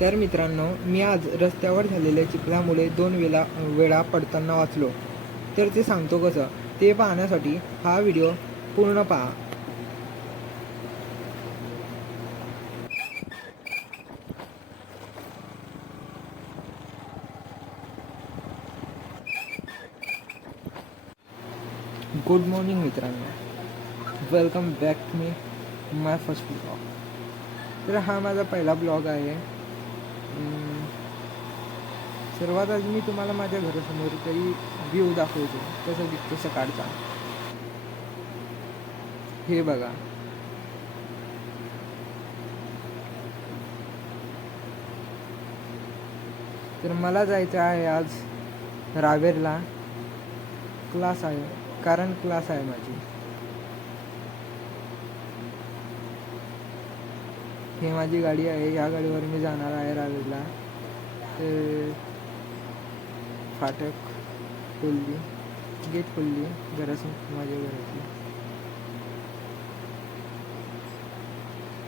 तर मित्रांनो, मी आज रस्त्यावर झालेल्या चिखलामुळे 2 वेळा पडताना वाचलो. तर ते सांगतो कसं, ते पाहण्यासाठी हा व्हिडिओ पूर्ण पहा. गुड मॉर्निंग मित्रांनो, welcome back to my first blog. तर हा माझा पहिला ब्लॉग आहे. सर्वात आधी मी तुम्हाला माझ्या घरासमोर काही व्ह्यू दाखवतो, कसं दिसतो सकाळचा. हे बघा, तर मला जायचं आहे आज रावेरला. क्लास आहे, कारण क्लास आहे माझी. हे माझी गाडी आहे, या गाडीवर मी जाणार आहे रावेरला. तर फाटक खोलली, गेट खोलली घरासमोर माझ्या घराची.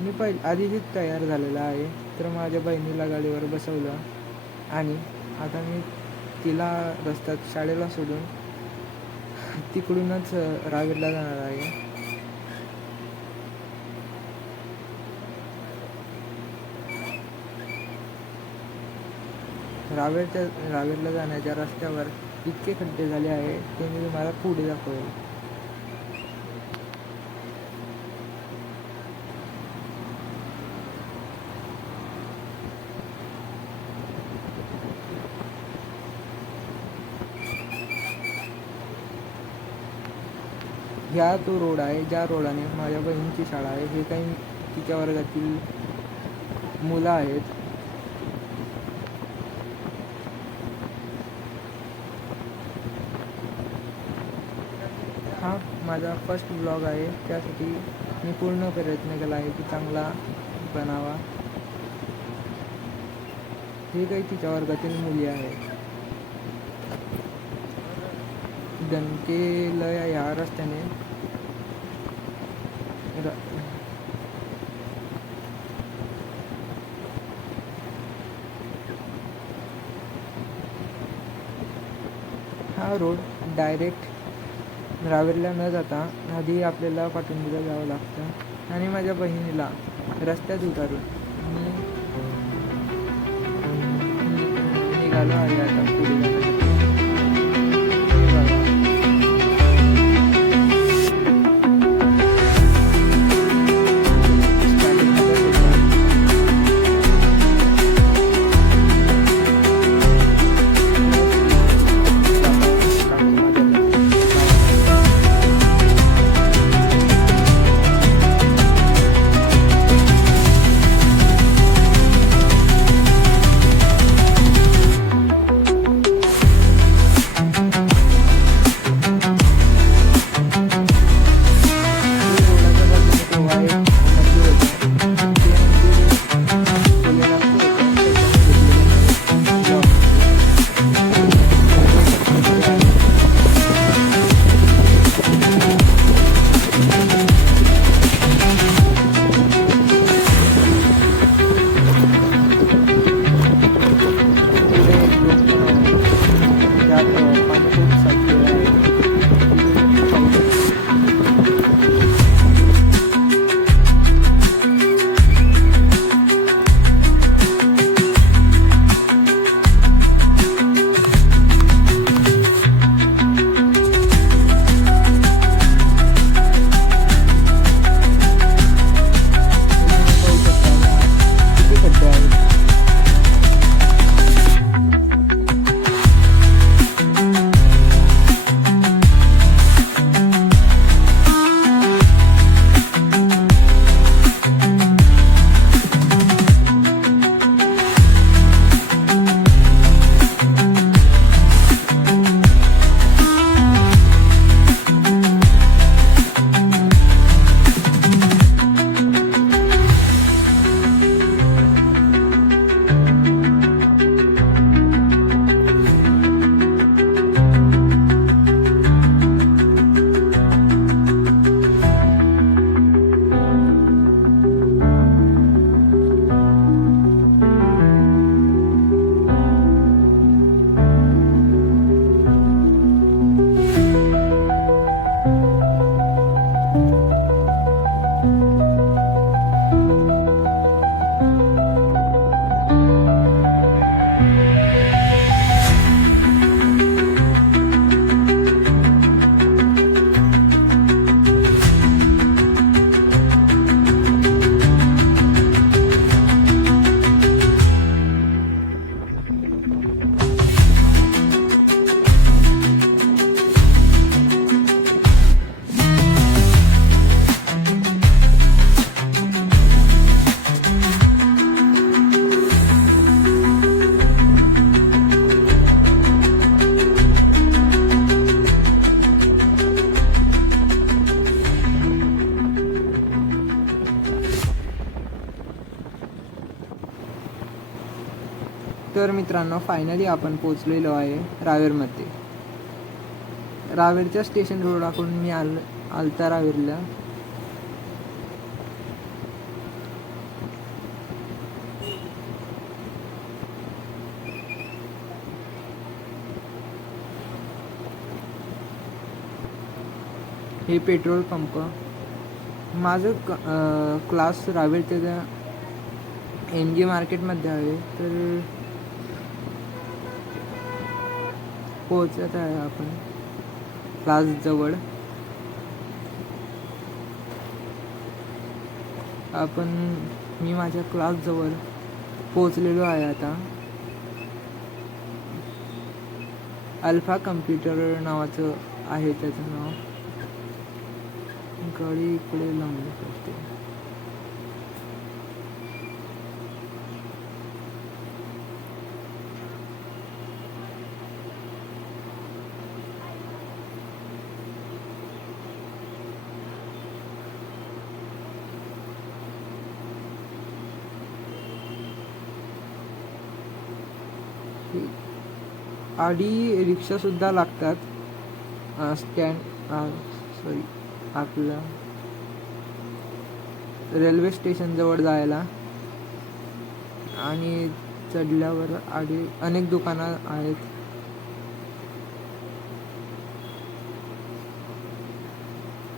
मी आधीच तयार झालेला आहे. तर माझ्या बहिणीला गाडीवर बसवलं आणि आता मी तिला रस्त्यात शाळेला सोडून तिकडूनच रावेरला जाणार आहे. रावेरला जाण्याच्या रस्त्यावर इतके खड्डे झाले आहे, ते मी तुम्हाला पुढे दाखवेल. ह्या तो रोड आहे, ज्या रोडाने माझ्या बहिणीची शाळा आहे. हे काही तिच्या वर्गातील मुलं आहेत. हा माझा फर्स्ट ब्लॉग आहे, त्यासाठी मी पूर्ण प्रयत्न केला आहे की चांगला बनावा. हे काही तिच्या वर्गातील मुली आहेत. दणकेला या रस्त्याने हा रोड डायरेक्ट रावेरला न जाता आधी आपल्याला पाटुंबीला जावं लागतं. आणि माझ्या बहिणीला रस्त्यात उतारून मी निघालो आहे आता पुढे जाण्यासाठी. तर मित्रांनो, फायनली आपण पोचलेलो आहे रावेरमध्ये. रावेरच्या स्टेशन रोडाकडून मी आलता रावेरला. हे पेट्रोल पंप. माझं क्लास रावेरच्या MG मार्केटमध्ये आहे. तर पोहोचत आहे आपण क्लास जवळ. मी माझ्या क्लास जवळ पोहोचलेलो आहे आता. अल्फा कम्प्युटर नावाचं आहे त्याचं नाव. गाडी इकडे लावली पडते. आडी रिक्षासुद्धा लागतात आपलं रेल्वे स्टेशन जवळ जायला. आणि चढल्यावर आडी अनेक दुकानं आहेत.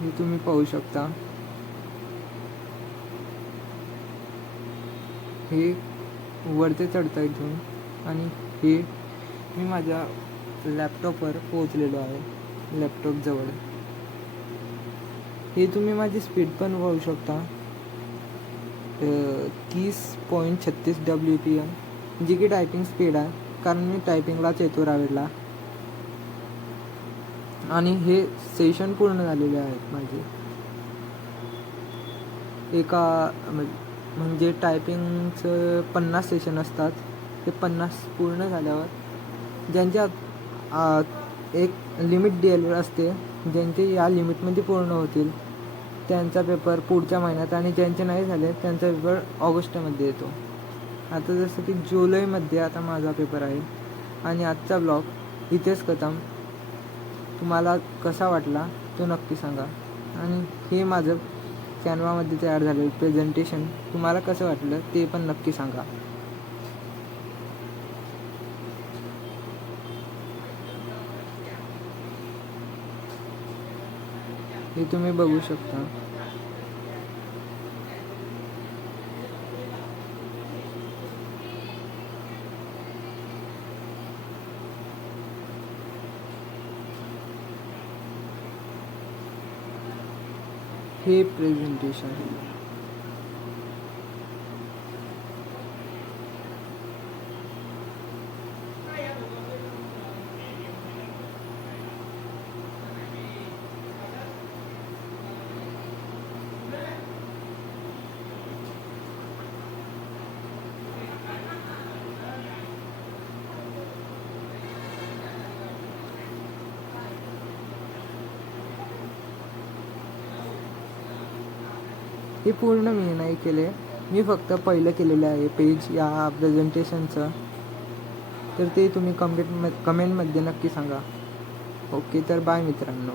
हे तुम्ही पाहू शकता. हे वरती चढता इथून. आणि हे मी माझ्या लॅपटॉपवर पोहोचलेलो आहे, लॅपटॉप जवळ. हे तुम्ही माझी स्पीड पण पाहू शकता. 30.36 WPM जी की टायपिंग स्पीड आहे, कारण मी टायपिंगलाच येतो रावेरला. आणि हे सेशन पूर्ण झालेले आहेत माझे. म्हणजे टायपिंगचं 50 सेशन असतात. ते 50 पूर्ण झाल्यावर ज्यांच्या एक लिमिट दिलेली असते, ज्यांचे या लिमिटमध्ये पूर्ण होतील त्यांचा पेपर पुढच्या महिन्यात, आणि ज्यांचे नाही झाले त्यांचा पेपर ऑगस्टमध्ये येतो. आता जसं की जुलैमध्ये आता माझा पेपर आहे. आणि आजचा ब्लॉग इथेच खतम. तुम्हाला कसा वाटला तो नक्की सांगा. आणि हे माझं कॅनवामध्ये तयार झालेलं प्रेझेंटेशन तुम्हाला कसं वाटलं ते पण नक्की सांगा. हे तुम्ही बघू शकता. हे प्रेझेंटेशन. हे पूर्ण मी नाही केले, मी फक्त पहिलं केलेलं आहे पेज या प्रेझेंटेशनचं. तर ते तुम्ही कमेंटमध्ये नक्की सांगा. ओके, तर बाय मित्रांनो.